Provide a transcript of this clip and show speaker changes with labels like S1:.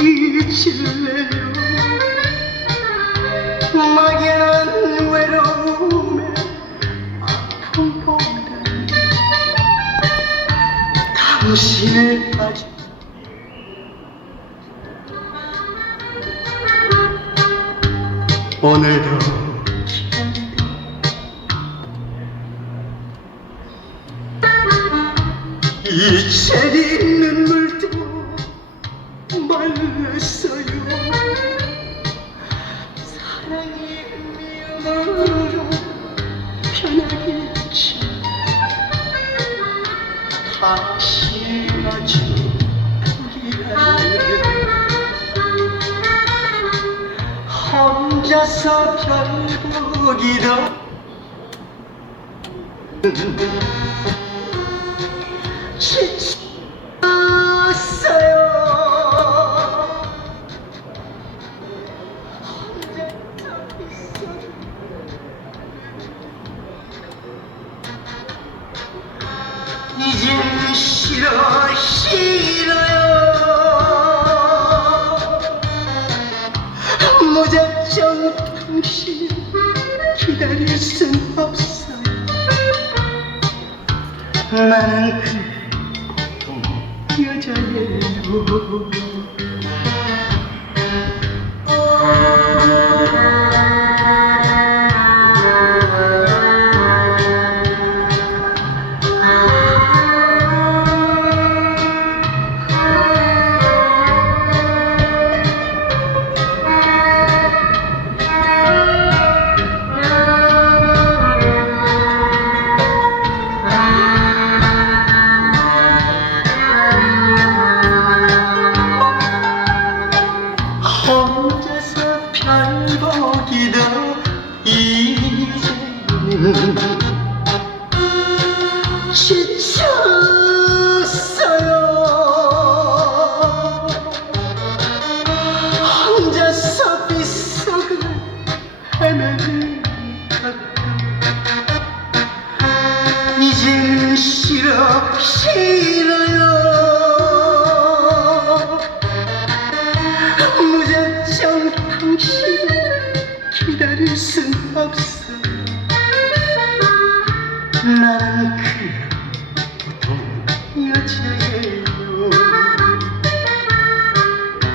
S1: 잊을래요? 막연한 외로움에 아픔보다 당신을 아직 오늘도 이체리 눈물도 말랐어요. 사랑이 미움으로 변하겠지 다시 마주 보기를 혼자서 지쳤 싫어 싫어요. 무작정 당신 기다릴 순 없어요. 나는 그 여자예요 지쳤어요. 혼자서 비속을 헤매는 것. 이제 싫어 싫어요? 무작정 당신을 기다릴 순 없어. 나는